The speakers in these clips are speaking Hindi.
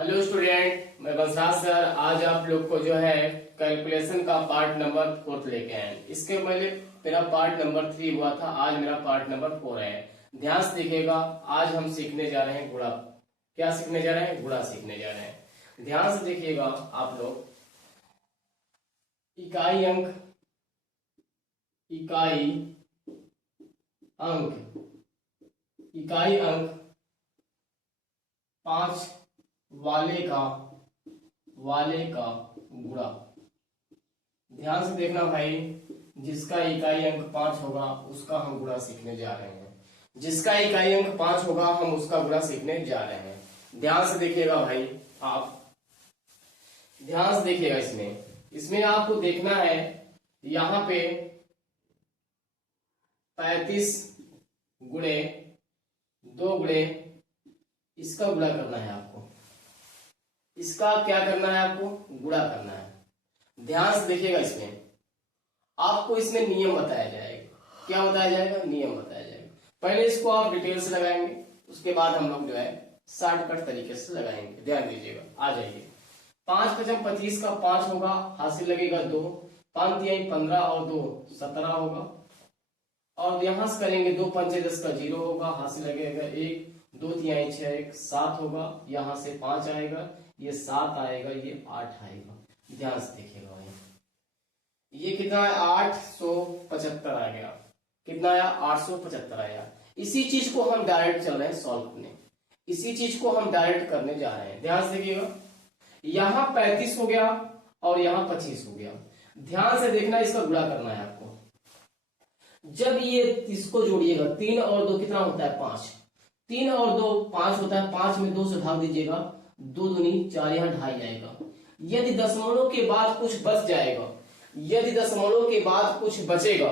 हेलो स्टूडेंट, मैं बलराज सर आज आप लोग को जो है कैलकुलेशन का पार्ट नंबर 4 लेके आए। इसके पहले मेरा पार्ट नंबर 3 हुआ था, आज मेरा पार्ट नंबर 4 है। ध्यान से देखिएगा, आज हम सीखने जा रहे हैं गुणा। क्या सीखने जा रहे हैं? गुणा सीखने जा रहे हैं। ध्यान से देखिएगा आप लोग, इकाई अंक, इकाई अंक, इकाई अंक 5 वाले का गुणा। ध्यान से देखना भाई, जिसका इकाई अंक 5 होगा उसका हम गुणा सीखने जा रहे हैं। जिसका इकाई अंक 5 होगा हम उसका गुणा सीखने जा रहे हैं। ध्यान से देखिएगा भाई, आप ध्यान से देखिएगा। इसमें आपको देखना है, यहां पे 35 गुणे 2 गुणे इसका गुणा करना है आपको। इसका क्या करना है? आपको गुणा करना है। ध्यान से देखिएगा, इसमें आपको इसमें नियम बताया जाएगा। क्या बताया जाएगा? नियम बताया जाएगा। पहले इसको आप डिटेल से लगाएंगे, उसके बाद हम लोग जो है शॉर्टकट तरीके से लगाएंगे। ध्यान दीजिएगा, आ जाइए। 5 पचम 25 का 5 होगा, हासिल लगेगा 2, 5 तिहाई 15 और 2 17 होगा। और यहां से करेंगे 2 पंचे 10 का 0 होगा, हासिल लगेगा 1, 2 तिहाई 6 1 7 होगा। यहां से 5 आएगा, ये 7 आएगा, ये 8 आएगा। ध्यान से देखिएगा भाई, ये कितना है? 875 आ गया। कितना आया? 875 आया। इसी चीज को हम डायरेक्ट चल रहे हैं सॉल्व करने, इसी चीज को हम डायरेक्ट करने जा रहे हैं। ध्यान से देखिएगा, यहां 35 हो गया और यहां 25 हो गया। ध्यान से देखना, इसका गुणा करना है आपको। जब ये इसको जोड़िएगा, 3 और 2 कितना होता है? 5। 3 और 2 5 होता है। 5 में 2 से भाग दीजिएगा, 2 दूनी 4, यहाँ 2.5 आएगा। यदि दशमलव के बाद कुछ बच जाएगा, यदि दशमलव के बाद कुछ बचेगा,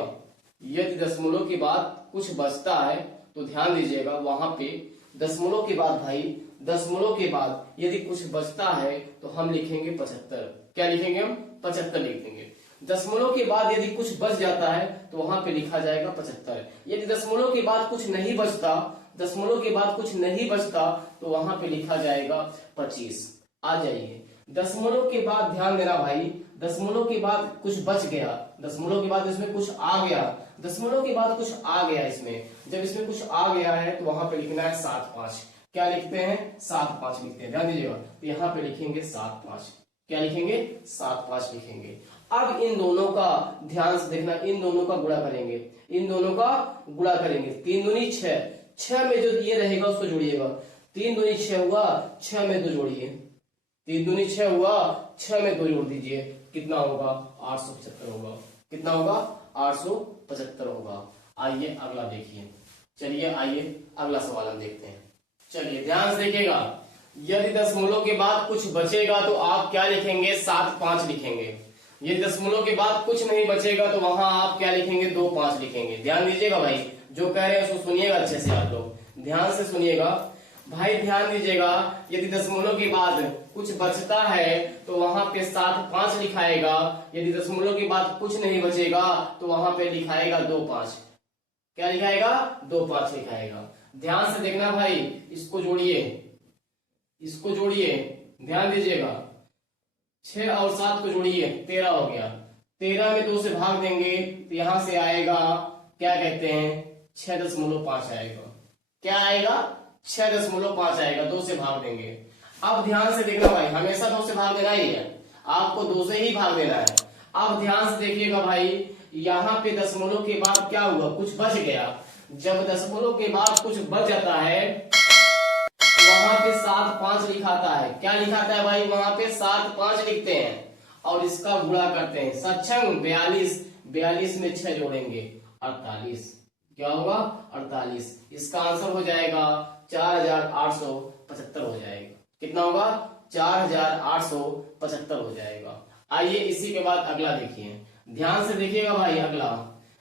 यदि दशमलव के बाद कुछ बचता है तो ध्यान दीजिएगा, वहां पे दशमलव के बाद भाई, दशमलव के बाद यदि कुछ बचता है तो हम लिखेंगे 75। क्या लिखेंगे? हम 75 लिख देंगे। दशमलव के बाद यदि कुछ बच जाता है तो वहां पे लिखा जाएगा 75। यदि दशमलव के बाद कुछ नहीं बचता, दशमलव के बाद कुछ नहीं बचता तो वहां पे लिखा जाएगा 25। आ जाइए, दशमलव के बाद ध्यान देना भाई, दशमलव के बाद कुछ बच गया, दशमलव के बाद इसमें कुछ आ गया, दशमलव के बाद कुछ आ गया। इसमें जब इसमें कुछ आ गया है तो वहां पे लिखना है 75। क्या लिखते हैं? 75 लिखते हैं। ध्यान दीजिएगा, तो यहाँ पे लिखेंगे 75। क्या लिखेंगे? 75 लिखेंगे। अब इन दोनों का ध्यान से देखना, इन दोनों का गुणा करेंगे, इन दोनों का गुणा करेंगे। 3 दूनी 6, 6 में जो ये रहेगा उसको जोड़िएगा। 3 दूनी 6 हुआ, 6 में 2 जोड़िए। 3 दूनी 6 हुआ, 6 में 2 जोड़ दीजिए। कितना होगा? 875 होगा। कितना होगा? 875 होगा। आइए अगला देखिए। चलिए आइए अगला सवाल हम देखते हैं। चलिए ध्यान से देखिएगा, यदि दशमलव के बाद कुछ बचेगा तो आप क्या लिखेंगे? 75 लिखेंगे। यदि दशमलव के बाद कुछ नहीं बचेगा तो वहां आप क्या लिखेंगे? 25 लिखेंगे। ध्यान दीजिएगा भाई, जो कह रहे हैं उसको सुनिएगा अच्छे से, आप लोग ध्यान से सुनिएगा भाई। ध्यान दीजिएगा, यदि दशमलव के बाद कुछ बचता है तो वहां पे 75 लिखाएगा। यदि दशमलव के बाद कुछ नहीं बचेगा तो वहां पे लिखाएगा 25। क्या लिखाएगा? 25 लिखाएगा। ध्यान से देखना भाई, इसको जोड़िए, इसको जोड़िए। ध्यान दीजिएगा, 6 और 7 को जोड़िए, 13 हो गया। 13 में 2 से भाग देंगे तो यहां से आएगा, क्या कहते हैं? 6.5 आएगा। क्या आएगा? 6.5 आएगा। 2 से भाग देंगे। अब ध्यान से देखना भाई, हमेशा 2 से भाग देना ही है, आपको 2 से ही भाग देना है। अब ध्यान से देखिएगा भाई, यहाँ पे दशमलव के बाद क्या हुआ? कुछ बच गया। जब दशमलव के बाद कुछ बच जाता है वहां पे 75 लिखाता है। क्या लिखाता है भाई? वहां पे 75 लिखते हैं और इसका गुणा करते हैं। सक्षम 42, 42 में 6 जोड़ेंगे 48। क्या होगा? 48। इसका आंसर हो जाएगा 4875 हो जाएगा। कितना होगा? 4875 हो जाएगा। आइए इसी के बाद अगला देखिए। ध्यान से देखिएगा भाई, अगला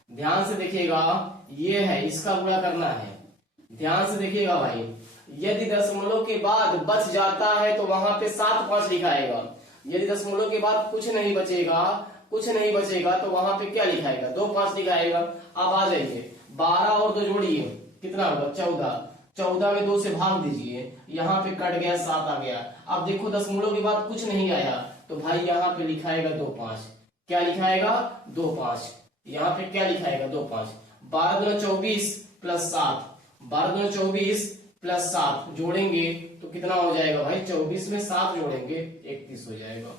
ध्यान से देखिएगा, ये है, इसका गुणा करना है। ध्यान से देखिएगा भाई, यदि दशमलव के बाद बच जाता है तो वहां पे 75 लिखाएगा। यदि दशमलव के बाद कुछ नहीं बचेगा, कुछ नहीं बचेगा तो वहां पे क्या लिखाएगा? 25 लिखाएगा। अब आ जाइए, 12 और 2 जोड़िए, कितना होगा? 14। 14 में 2 से भाग दीजिए, यहाँ पे कट गया 7 आ गया। अब देखो दशमलव के बाद कुछ नहीं आया तो भाई यहाँ पे लिखाएगा 2-5। क्या लिखाएगा? 2-5। यहाँ पे क्या लिखाएगा? 2-5। 12 दूना 24 प्लस 7, 12 दूना 24 प्लस 7 जोड़ेंगे तो कितना हो जाएगा भाई? 24 में 7 जोड़ेंगे 31 हो जाएगा।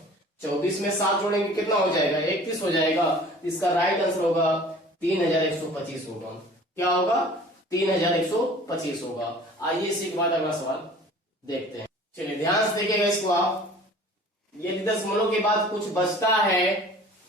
24 में 7 जोड़ेंगे कितना हो जाएगा? 31 हो जाएगा। इसका राइट आंसर होगा 3125 होगा। क्या होगा? 3125 होगा। आइए इसी के बाद अगला सवाल देखते हैं। चलिए ध्यान से देखिएगा इसको आप। यदि दशमलव के बाद कुछ बचता है,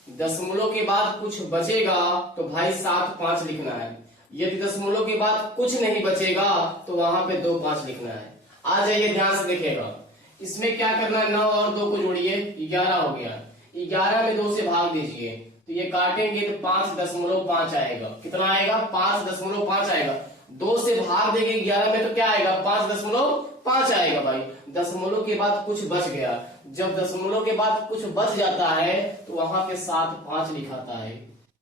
दशमलव के बाद कुछ बचेगा तो भाई 7-5 लिखना है। यदि दशमलव के बाद कुछ नहीं बचेगा तो वहां पे 2-5 लिखना है। आ जाइए ध्यान से देखिएगा। इसमें क्या करना है? 9 और 2 को जोड़िए, 11 हो गया। 11 में 2 से भाग दीजिए तो ये काटेंगे तो 5.5 आएगा। कितना आएगा? 5.5 आएगा। 2 से भाग देंगे 11 में तो क्या आएगा? 5.5 आएगा भाई। दशमलव के बाद कुछ बच गया। जब दशमलव के बाद कुछ बच जाता है तो वहां पे 7-5 लिखाता है।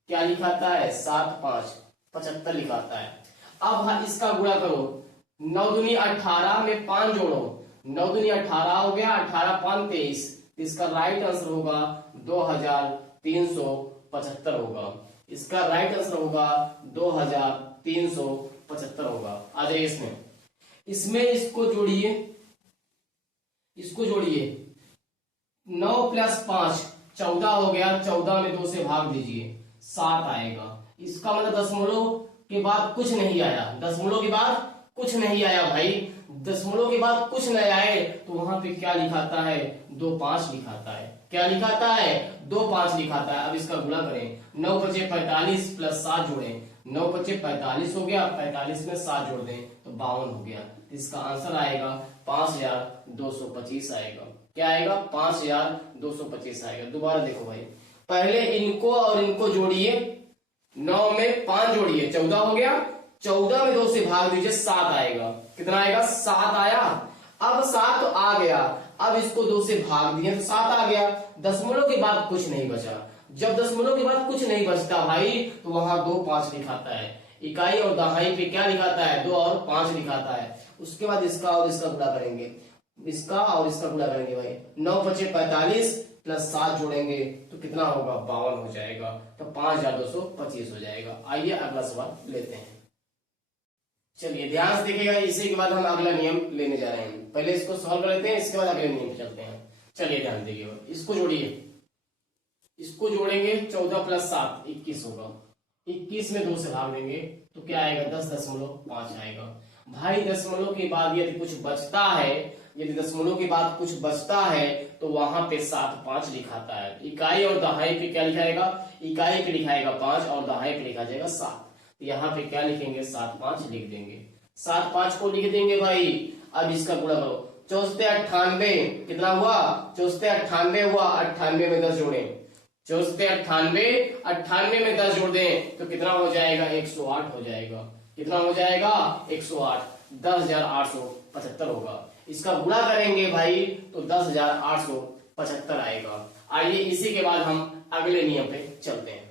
क्या लिखाता है? 7-5 75 लिखाता है। अब इसका गुणा करो। 9 दूनी 18 में 5 जोड़ो, 9 दूनी 18 हो गया, 18-5 23। इसका राइट आंसर होगा 2375 होगा। इसका राइट आंसर होगा 2375 होगा। आ जाइए इसमें इसको जोड़िए, इसको जोड़िए। 9 + 5 14 हो गया। 14 में 2 से भाग दीजिए 7 आएगा। इसका मतलब दशमलव के बाद कुछ नहीं आया। दशमलव के बाद कुछ नहीं आया भाई। दशमलव के बाद कुछ नहीं आए तो वहां पे क्या लिखाता है? 2-5 लिखाता है। क्या लिखाता है? 2-5 लिखाता है। अब इसका गुणा करें। 9 × 5 = 45 प्लस 7 जोड़ें। 9 × 5 = 45 हो गया, 45 में 7 जोड़ दें तो 52 हो गया। इसका आंसर आएगा 5225 आएगा। क्या आएगा? 5225 आएगा। दोबारा देखो भाई, पहले इनको और इनको जोड़िए। 9 में 5 जोड़िए, 14 हो गया। 14 में 2 से भाग दीजिए 7 आएगा। कितना आएगा? 7 आया। अब 7 तो आ गया। अब इसको 2 से भाग दिए तो 7 आ गया। दशमलव के बाद कुछ नहीं बचा। जब दशमलव के बाद कुछ नहीं बचता भाई तो वहां 2-5 लिखाता है। इकाई और दहाई पे क्या लिखाता है? 2 और 5 लिखाता है। उसके बाद इसका और इसका गुणा करेंगे, इसका और इसका गुणा करेंगे भाई। 9 × 5 = 45 प्लस 7 जोड़ेंगे तो कितना होगा? 52 हो जाएगा। तो 5225 हो जाएगा। आइए अगला सवाल लेते हैं। चलिए ध्यान से देखिएगा। इसी के बाद हम अगला नियम लेने जा रहे हैं। पहले इसको सॉल्व कर लेते हैं, इसके बाद अगले नियम पे चलते हैं। चलिए ध्यान देखिएगा। इसको जोड़िए, इसको जोड़ेंगे। 14 + 7 21 होगा। 21 में 2 से भाग देंगे तो क्या आएगा? 10.5 आएगा। भाई दशमलव के बाद यदि कुछ बचता है, यदि दशमलव के बाद कुछ बचता है तो वहां पे 7-5 लिखाता है। इकाई और दहाई पे क्या लिखाएगा? इकाई पे लिखाएगा 5 और दहाई पे लिखा जाएगा 7। यहाँ पे क्या लिखेंगे? 7-5 लिख देंगे। 7-5 को लिख देंगे भाई। अब इसका गुणा करो। 64 98 कितना हुआ? 64 98 हुआ। 98 में 10 जोड़े। 64 98 98 में 10 जोड़ दें तो कितना हो जाएगा? 108 हो जाएगा। कितना हो जाएगा? 108। 10,875 होगा। इसका गुणा करेंगे भाई तो 10,875 आएगा। आइए इसी के बाद हम अगले नियम पे चलते हैं।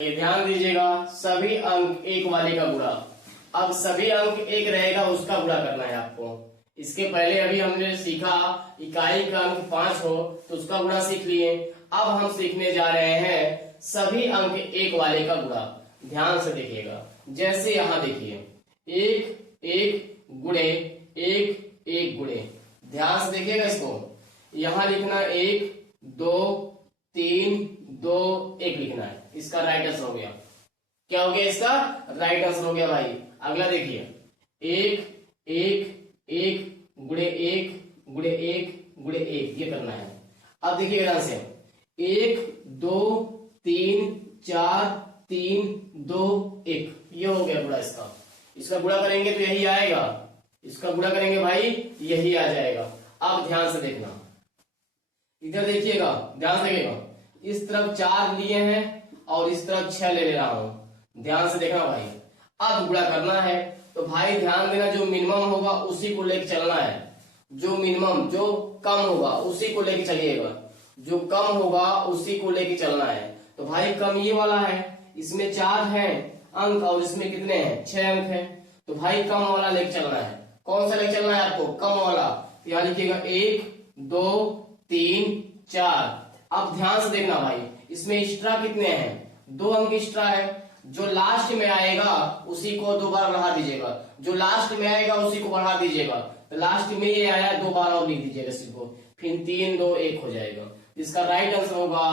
ये ध्यान दीजिएगा, सभी अंक एक वाले का गुणा। अब सभी अंक एक रहेगा उसका गुणा करना है आपको। इसके पहले अभी हमने सीखा इकाई का अंक 5 हो तो उसका गुणा सीख लिए। अब हम सीखने जा रहे हैं सभी अंक एक वाले का गुणा। ध्यान से देखिएगा। जैसे यहां देखिए 1 1 गुणे 1 1 गुणे। ध्यान से देखिएगा इसको। यहां लिखना 1 2 3 2 1 लिखना है। इसका राइट आंसर हो गया। क्या हो गया? इसका राइट आंसर हो गया भाई। अगला देखिए 1 1 1 गुणे 1 गुणे 1 गुणे 1 ये करना है। अब देखिए ध्यान से 1 2 3 4 3 2 1 ये हो गया गुणा इसका। इसका गुणा करेंगे तो यही आएगा। इसका गुणा करेंगे भाई यही आ जाएगा। अब ध्यान से देखना, इधर देखिएगा, ध्यान से देखिएगा। इस तरफ 4 लिए हैं और इस तरफ 6 ले रहा हूं। ध्यान से देखना भाई। अब गुणा करना है तो भाई ध्यान देना, जो मिनिमम होगा उसी को लेके चलना है। जो मिनिमम, जो कम होगा उसी को लेके चलिएगा। जो कम होगा उसी को लेके चलना है। तो भाई कम ये वाला है, इसमें 4 हैं अंक और इसमें कितने हैं? 6 अंक हैं। तो भाई कम वाला लेके चलना है। कौन सा लेके चलना है आपको? कम वाला। तो यहाँ लिखिएगा 1 2 3 4। अब ध्यान से देखना भाई, इसमें एक्स्ट्रा कितने हैं? 2 अंक एक्स्ट्रा है। जो लास्ट में आएगा उसी को 2 बार बढ़ा दीजिएगा, जो लास्ट में आएगा उसी को बढ़ा दीजिएगा। तो लास्ट में ये आया 2 बार और लिख दीजिएगा इसको, फिर 3 2 1 हो जाएगा। इसका राइट आंसर होगा,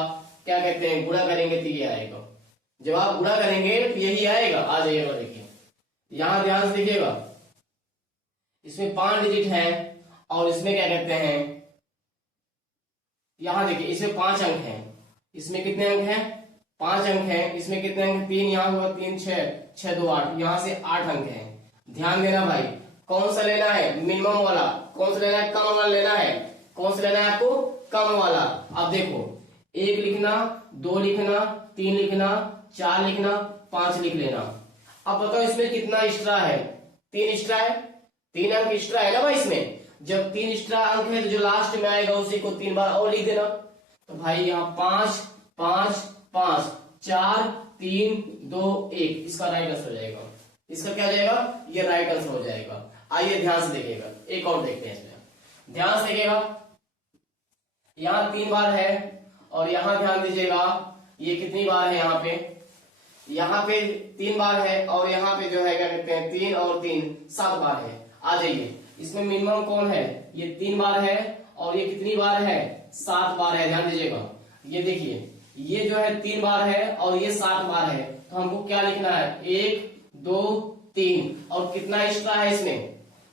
क्या कहते हैं, गुणा करेंगे तो ये आएगा। जब आप गुणा करेंगे तो यही आएगा। आ जाइएगा, देखिए यहां ध्यान से देखिएगा, इसमें 5 डिजिट है और इसमें क्या कहते हैं, यहां देखिए इसमें 5 अंक हैं। इसमें कितने अंक हैं? 5 अंक हैं। इसमें कितने अंक? 3 यहाँ हुआ, 3 6 6 2 8, यहां से 8 अंक हैं। ध्यान देना भाई, कौन सा लेना है? मिनिमम वाला। कौन सा लेना है? कम वाला लेना है। कौन सा लेना है आपको? कम वाला। अब देखो 1 लिखना, 2 लिखना, 3 लिखना, 4 लिखना, 5 लिख लेना। अब बताओ इसमें कितना एक्स्ट्रा है? 3 एक्स्ट्रा है, 3 अंक एक्स्ट्रा है ना भाई इसमें। जब 3 एक्स्ट्रा अंक है तो जो लास्ट में आएगा उसी को 3 बार और लिख देना। तो भाई यहाँ 5 5 5 4 3 2 1, इसका राइट आंसर हो जाएगा। इसका क्या हो जाएगा? ये राइट आंसर हो जाएगा। आइए ध्यान से देखिएगा, एक और देखते हैं इसमें। ध्यान से देखिएगा, यहाँ 3 बार है और यहाँ ध्यान दीजिएगा ये कितनी बार है? यहाँ पे 3 बार है और यहाँ पे जो है क्या कहते हैं 3 और 3 7 बार है। आ जाइए, इसमें मिनिमम कौन है? ये 3 बार है और ये कितनी बार है? 7 बार है। ध्यान दीजिएगा, ये देखिए ये जो है 3 बार है और ये 7 बार है। तो हमको क्या लिखना है? 1 2 3। और कितना एक्स्ट्रा है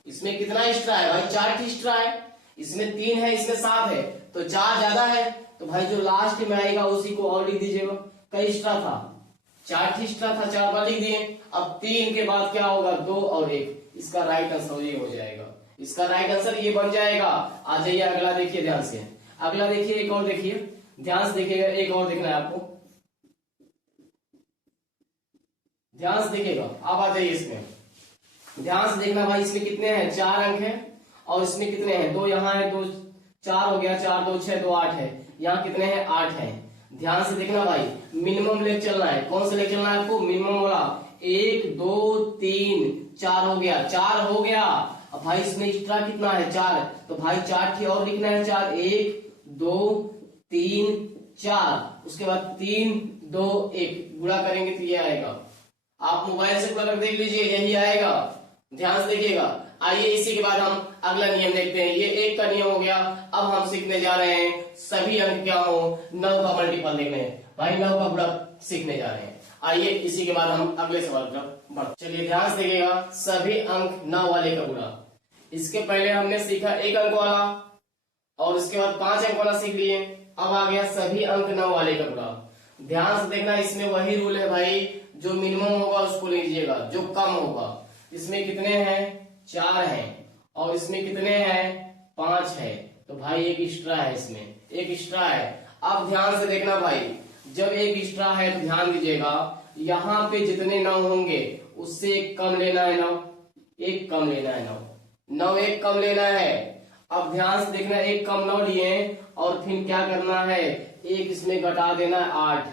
इसमें कितना एक्स्ट्रा है भाई? 4 एक्स्ट्रा है। इसमें 3 है, इसमें 7 है, तो 4 ज्यादा है। तो भाई जो लास्ट में आएगा उसी को और लिख दीजिएगा। कई एक्स्ट्रा था? 4 एक्स्ट्रा था, 4 बार लिख दिए। अब 3 के बाद क्या होगा? 2 और 1। इसका राइट आंसर ये हो जाएगा। इसका राइट आंसर ये बन जाएगा। आ जाइए अगला देखिए ध्यान से। अगला देखिए, एक और देखिए, ध्यान से देखिएगा, एक और देखना है आपको। ध्यान से देखिएगा, अब आ जाइए इसमें। ध्यान से देखना भाई, इसमें कितने हैं? 4 अंक है और इसमें कितने हैं? 2 यहाँ है, 2 4 हो गया, 4 2 6 2 8 है। यहाँ कितने हैं? 8 है। ध्यान से देखना भाई, मिनिमम लेके चलना है। कौन सा लेके चलना है आपको? मिनिमम वाला। 1 2 3 4 हो गया, 4 हो गया। अब भाई इसमें एक्स्ट्रा कितना है? 4। तो भाई 4 की और लिखना है। 4 1 2 3 4, उसके बाद 3 2 1 गुणा करेंगे तो ये आएगा। आप मोबाइल से कर देख लीजिए, यही आएगा। ध्यान से देखिएगा। आइए इसी के बाद हम अगला नियम देखते हैं। ये 1 का नियम हो गया। अब हम सीखने जा रहे हैं सभी अंक क्या हो 9 का मल्टीपल देखने। भाई 9 का गुणा सीखने जा रहे हैं। आइए इसी के बाद हम अगले सवाल पर बढ़ते। चलिए ध्यान से देखिएगा, सभी अंक 9 वाले का गुणा। इसके पहले हमने सीखा 1 अंक वाला और इसके बाद 5 अंक वाला सीख लिए। अब आ गया सभी अंक 9 वाले का गुणा। ध्यान से देखना, इसमें वही रूल है भाई, जो मिनिमम होगा उसको लीजिएगा, जो कम होगा। इसमें कितने हैं? 4 हैं और इसमें कितने हैं? 5 है। तो भाई 1 एक्स्ट्रा है, इसमें 1 एक्स्ट्रा है। अब ध्यान से देखना भाई, जब 1 एक्स्ट्रा है तो ध्यान दीजिएगा, यहाँ पे जितने 9 होंगे उससे 1 कम लेना है। 9 1 कम लेना है। 9 1 कम लेना है। अब ध्यान से देखना, 1 कम 9 लिए और फिर क्या करना है? 1 इसमें घटा देना है, 8।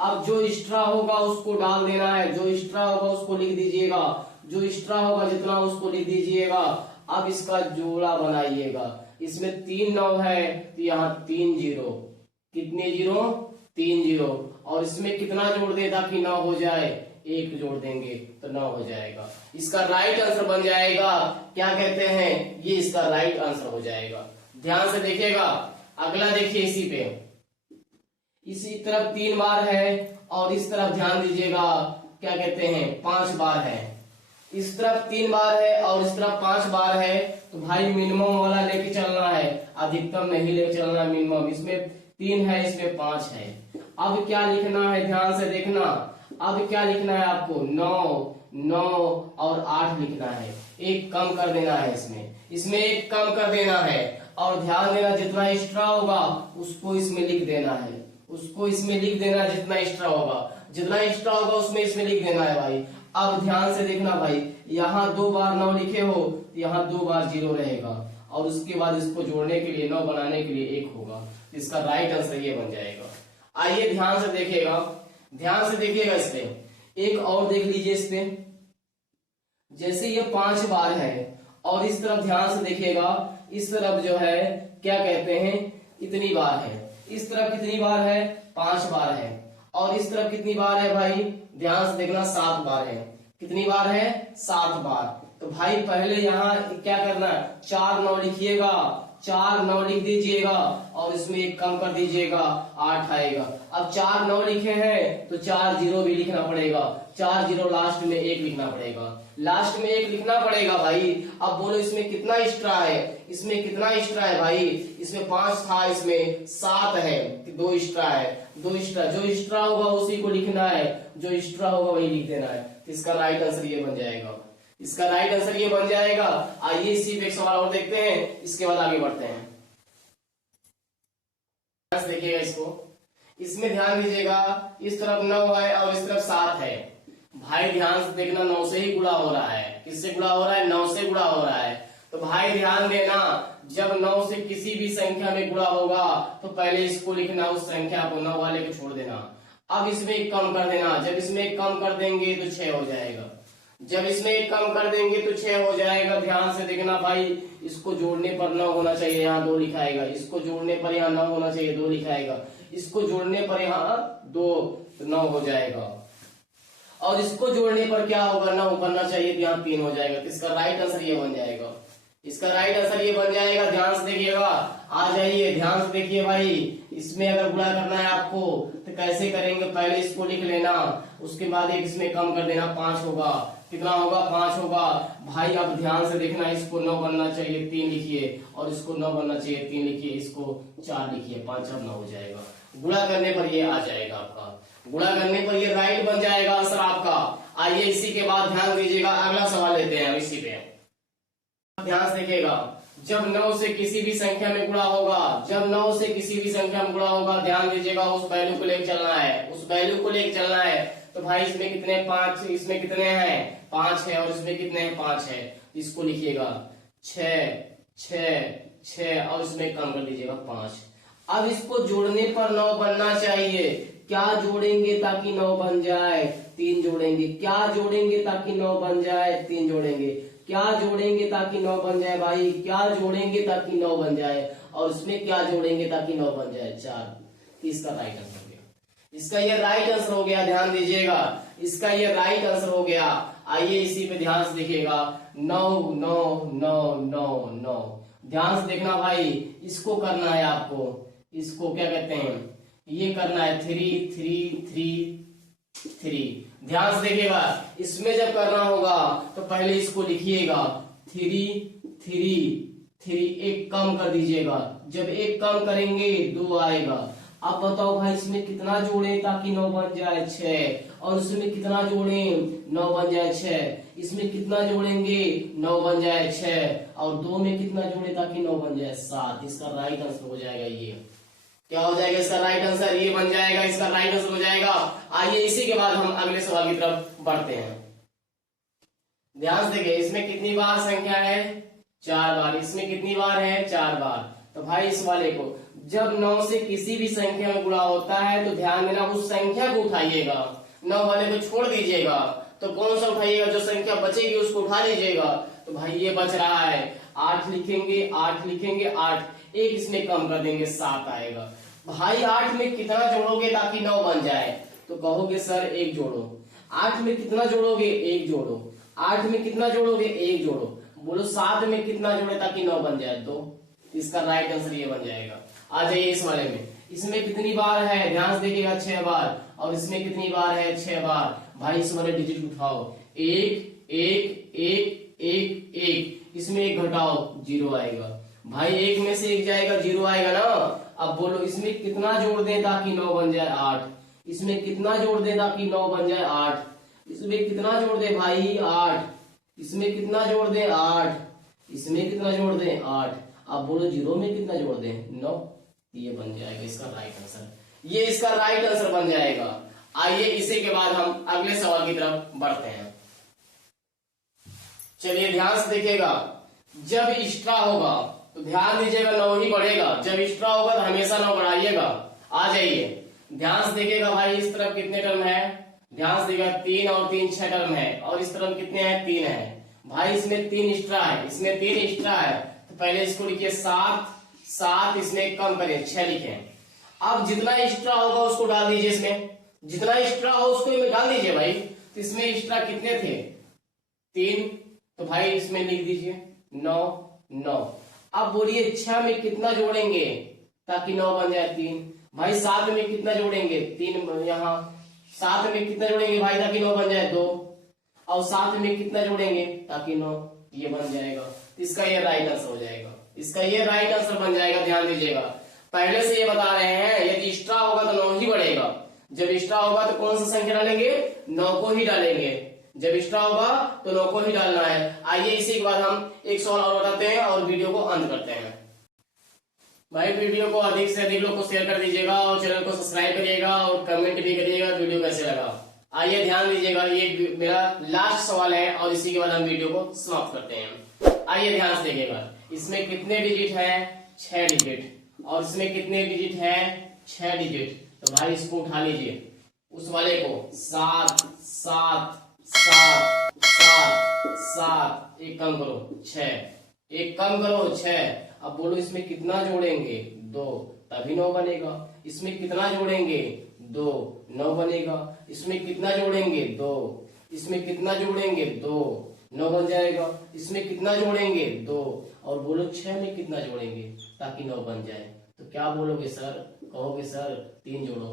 अब जो एक्स्ट्रा होगा उसको डाल देना है, जो एक्स्ट्रा होगा उसको लिख दीजिएगा, जो एक्स्ट्रा होगा जितना उसको लिख दीजिएगा। अब इसका जोड़ा बनाइएगा। इसमें 3 9 है तो यहाँ 3 0। कितने 0? 3 0। और इसमें कितना जोड़ दे ताकि 9 हो जाए? 1 जोड़ देंगे तो 9 हो जाएगा। इसका राइट आंसर बन जाएगा, क्या कहते हैं, ये इसका राइट आंसर हो जाएगा। ध्यान से देखिएगा। अगला देखिए, इसी पे इसी तरफ 3 बार है और इस तरफ ध्यान दीजिएगा क्या कहते हैं 5 बार है। इस तरफ 3 बार है और इस तरफ 5 बार है। तो भाई मिनिमम वाला लेके चलना है, अधिकतम नहीं लेके चलना है। मिनिमम इसमें 3 है, इसमें 5 है। अब क्या लिखना है? ध्यान से देखना, अब क्या लिखना है आपको? 9 9 और 8 लिखना है। 1 कम कर देना है, इसमें 1 कम कर देना है। और ध्यान देना, जितना एक्स्ट्रा होगा उसको इसमें लिख देना है, उसको इसमें लिख देना। जितना एक्स्ट्रा होगा, जितना एक्स्ट्रा होगा उसमें इसमें लिख देना है भाई। अब ध्यान से देखना भाई, यहाँ 2 बार 9 लिखे हो, यहाँ 2 बार 0 रहेगा और उसके बाद इसको जोड़ने के लिए 9 बनाने के लिए 1 होगा। इसका राइट आंसर ये बन जाएगा। आइए ध्यान से देखिएगा, ध्यान से देखिएगा। इसमें एक और देख लीजिए, इसमें जैसे ये 5 बार है और इस तरफ ध्यान से देखिएगा, इस तरफ जो है क्या कहते हैं, इतनी बार है। इस तरफ कितनी बार है, 5 बार है। और इस तरफ कितनी बार है भाई, ध्यान से देखना, 7 बार है। कितनी बार है, 7 बार। तो भाई पहले यहाँ क्या करना है, 4 9 लिखिएगा, 4 9 लिख दीजिएगा और इसमें 1 कम कर दीजिएगा, 8 आएगा। अब 4 9 लिखे हैं तो 4 0 भी लिखना पड़ेगा, 4 0 लास्ट में 1 लिखना पड़ेगा, लास्ट में 1 लिखना पड़ेगा भाई। अब बोलो इसमें कितना एक्स्ट्रा है, इसमें कितना एक्स्ट्रा है भाई, इसमें 5 था, इसमें 7 है, 2 एक्स्ट्रा है, 2 एक्स्ट्रा। जो एक्स्ट्रा होगा उसी को लिखना है, जो एक्स्ट्रा होगा वही लिख देना है। तो इसका राइट आंसर ये बन जाएगा, इसका राइट आंसर ये बन जाएगा। आइए इसी पे एक सवाल और देखते हैं, इसके बाद आगे बढ़ते हैं। देखिएगा इसको, इसमें ध्यान दीजिएगा, इस तरफ 9 है और इस तरफ 7 है। भाई ध्यान से देखना, 9 से ही गुणा हो रहा है। किससे गुणा हो रहा है, 9 से गुणा हो रहा है। तो भाई ध्यान देना, जब 9 से किसी भी संख्या में गुणा होगा तो पहले इसको लिखना, उस संख्या को 9 वाले को छोड़ देना। अब इसमें 1 कम कर देना, जब इसमें 1 कम कर देंगे तो 6 हो जाएगा, जब इसमें 1 कम कर देंगे तो 6 हो जाएगा। ध्यान से देखना भाई, इसको जोड़ने पर 9 होना चाहिए, यहाँ 2 लिखाएगा, इसको जोड़ने पर यहाँ 9 होना चाहिए, 2 लिखाएगा, इसको जोड़ने पर यहाँ 2 तो 9 हो जाएगा। और इसको जोड़ने पर क्या होगा, 9 बनना चाहिए तो यहाँ 3 हो जाएगा। तो इसका राइट आंसर ये बन जाएगा, इसका राइट आंसर ये बन जाएगा। ध्यान से देखिएगा, आ जाइए, ध्यान से देखिए भाई, इसमें अगर गुणा करना है आपको तो कैसे करेंगे, पहले इसको लिख लेना, उसके बाद एक इसमें कम कर देना, 5 होगा। कितना होगा, 5 होगा। भाई अब ध्यान से देखना, इसको 9 बनना चाहिए, 3 लिखिए, और इसको 9 बनना चाहिए, 3 लिखिए, इसको 4 लिखिए, 5 अब 9 हो जाएगा। गुणा करने पर ये आ जाएगा आपका, गुणा करने पर ये राइट बन जाएगा आंसर आपका। आइए इसी के बाद ध्यान दीजिएगा, अगला सवाल लेते हैं इसी पे। ध्यान से देखिएगा, जब 9 से किसी भी संख्या में गुणा होगा, जब 9 से किसी भी संख्या में गुणा होगा, ध्यान दीजिएगा, उस वैल्यू को लेकर चलना है, उस वैल्यू को लेकर चलना है। तो भाई इसमें कितने 5, इसमें कितने हैं 5 है, और इसमें कितने हैं 5 है, इसको लिखिएगा 6 6 6 और इसमें कम कर दीजिएगा 5। अब इसको जोड़ने पर 9 बनना चाहिए। क्या जोड़ेंगे ताकि 9 बन जाए, 3 जोड़ेंगे। क्या जोड़ेंगे ताकि 9 बन जाए, 3 जोड़ेंगे। क्या जोड़ेंगे ताकि 9 बन जाए भाई, क्या जोड़ेंगे ताकि 9 बन जाए, और इसमें क्या जोड़ेंगे ताकि 9 बन जाए, 4। इसका राइट आंसर हो गया, इसका ये राइट आंसर हो गया। ध्यान दीजिएगा, इसका ये राइट आंसर हो गया। आइए इसी पे ध्यान से देखिएगा, 9 9 9 9 9। ध्यान से देखना भाई, इसको करना है आपको, इसको क्या कहते हैं, ये करना है 3 3 3 3। ध्यान से देखिएगा, इसमें जब करना होगा तो पहले इसको लिखिएगा 3 3 3, 1 कम कर दीजिएगा, जब 1 कम करेंगे 2 आएगा। अब बताओ भाई इसमें कितना जोड़े ताकि 9 बन जाए, 6, और उसमें कितना जोड़े 9 बन जाए 6, इसमें कितना जोड़ेंगे 9 बन जाए 6, और 2 में कितना जोड़े ताकि 9 बन जाए 7। इसका राइट आंसर हो जाएगा ये, क्या हो जाएगा इसका राइट आंसर, ये बन जाएगा, इसका राइट आंसर हो जाएगा। आइए इसी के बाद हम अगले सवाल की तरफ बढ़ते हैं। ध्यान से देखिए, इसमें कितनी बार संख्या है, 4 बार। इसमें कितनी बार है, 4 बार। तो भाई इस वाले को, जब 9 से किसी भी संख्या में गुणा होता है तो ध्यान देना, उस संख्या को उठाइएगा, 9 वाले को छोड़ दीजिएगा। तो कौन सा उठाइएगा, जो संख्या बचेगी उसको उठा लीजिएगा। तो भाई ये बच रहा है, 8 लिखेंगे, 8 लिखेंगे, 8, एक इसमें कम कर देंगे, 7 आएगा। भाई 8 में कितना जोड़ोगे ताकि 9 बन जाए, तो कहोगे सर 1 जोड़ो। 8 में कितना जोड़ोगे, 1 जोड़ो। 8 में कितना जोड़ोगे, 1 जोड़ो। बोलो 7 में कितना जोड़े ताकि 9 बन जाए, 2। इसका राइट आंसर ये बन जाएगा। आ जाइए इस वाले में, इसमें कितनी बार है, ध्यान से देखिएगा, 6 बार। और इसमें कितनी बार है, 6 बार। भाई इस वाले डिजिट उठाओ, 1 1 1 1 1, इसमें 1 घटाओ, 0 आएगा। भाई 1 में से 1 जाएगा, 0 आएगा ना। अब बोलो इसमें कितना जोड़ दें ताकि 9 बन जाए, 8। इसमें कितना जोड़ दें ताकि 9 बन जाए, 8। इसमें कितना जोड़ दें भाई, 8। इसमें कितना जोड़ दें, 8। इसमें कितना जोड़ दें, 8। अब बोलो 0 में कितना जोड़ दें, 9। ये बन जाएगा इसका राइट आंसर, ये इसका राइट आंसर बन जाएगा। आइए इसी के बाद हम अगले सवाल की तरफ बढ़ते हैं। चलिए ध्यान से देखिएगा, जब एक्स्ट्रा होगा तो ध्यान दीजिएगा 9 ही बढ़ेगा, जब एक्स्ट्रा होगा तो हमेशा 9 बढ़ाइएगा। आ जाइए ध्यान से देखिएगा भाई, इस तरफ कितने टर्म है, ध्यान से देखिएगा 3 और 3 6 टर्म है, और इस तरफ कितने हैं, 3 है। भाई इसमें 3 एक्स्ट्रा है, इसमें 3 एक्स्ट्रा है, तो पहले इसको लिखिए 7, 7 इसमें कम करें 6 लिखे। अब जितना एक्स्ट्रा होगा उसको डाल दीजिए, इसमें जितना एक्स्ट्रा हो उसको इसमें डाल दीजिए भाई। तो इसमें एक्स्ट्रा कितने थे? 3, तो भाई इसमें लिख दीजिए 9, 9। अब बोलिए 6 में कितना जोड़ेंगे ताकि 9 बन जाए? 3। भाई 7 में कितना जोड़ेंगे? 3 यहाँ। 7 में कितना जोड़ेंगे भाई ताकि 9 बन जाए? 2। और 7 में कितना जोड़ेंगे ताकि 9? ये बन जाएगा। इसका ये राइट आंसर हो जाएगा, इसका ये राइट आंसर बन जाएगा। ध्यान दीजिएगा, पहले से ये बता रहे हैं यदि एक्स्ट्रा होगा तो 9 ही बढ़ेगा। जब एक्स्ट्रा होगा तो कौन सा संख्या डालेंगे? 9 को ही डालेंगे। जब एक्स्ट्रा होगा तो 9 को ही डालना है। आइए इसी के बाद हम एक सवाल और बताते हैं और वीडियो को अंत करते हैं। भाई वीडियो को अधिक से अधिक लोग को शेयर कर दीजिएगा और चैनल को सब्सक्राइब करिएगा और कमेंट भी करिएगा वीडियो कैसे लगा। आइए ध्यान दीजिएगा, ये मेरा लास्ट सवाल है और इसी के बाद हम वीडियो को समाप्त करते हैं। आइए ध्यान से देखिएगा, इसमें कितने डिजिट है? 6 डिजिट। और इसमें कितने डिजिट है? 6 डिजिट। तो भाई इसको उठा लीजिए, उस वाले को 7, 7, 7, 7, 7, एक कम करो 6, एक कम करो 6। अब बोलो इसमें कितना जोड़ेंगे? 2, तभी 9 बनेगा। इसमें कितना जोड़ेंगे? 2, 9 बनेगा। इसमें कितना जोड़ेंगे? 2। इसमें कितना जोड़ेंगे? 2, 9 बन जाएगा। इसमें कितना जोड़ेंगे? 2। और बोलो 6 में कितना जोड़ेंगे ताकि 9 बन जाए? तो क्या बोलोगे सर? कहोगे सर 3 जोड़ो।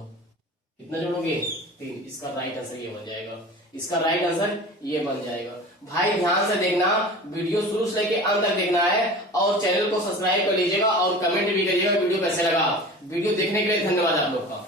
कितना जोड़ोगे? 3। इसका राइट आंसर ये बन जाएगा, इसका राइट आंसर ये बन जाएगा। भाई ध्यान से देखना, वीडियो शुरू से लेके अंत तक देखना है और चैनल को सब्सक्राइब कर लीजिएगा और कमेंट भी करिएगा वीडियो कैसे लगा। वीडियो देखने के लिए धन्यवाद आप लोग का।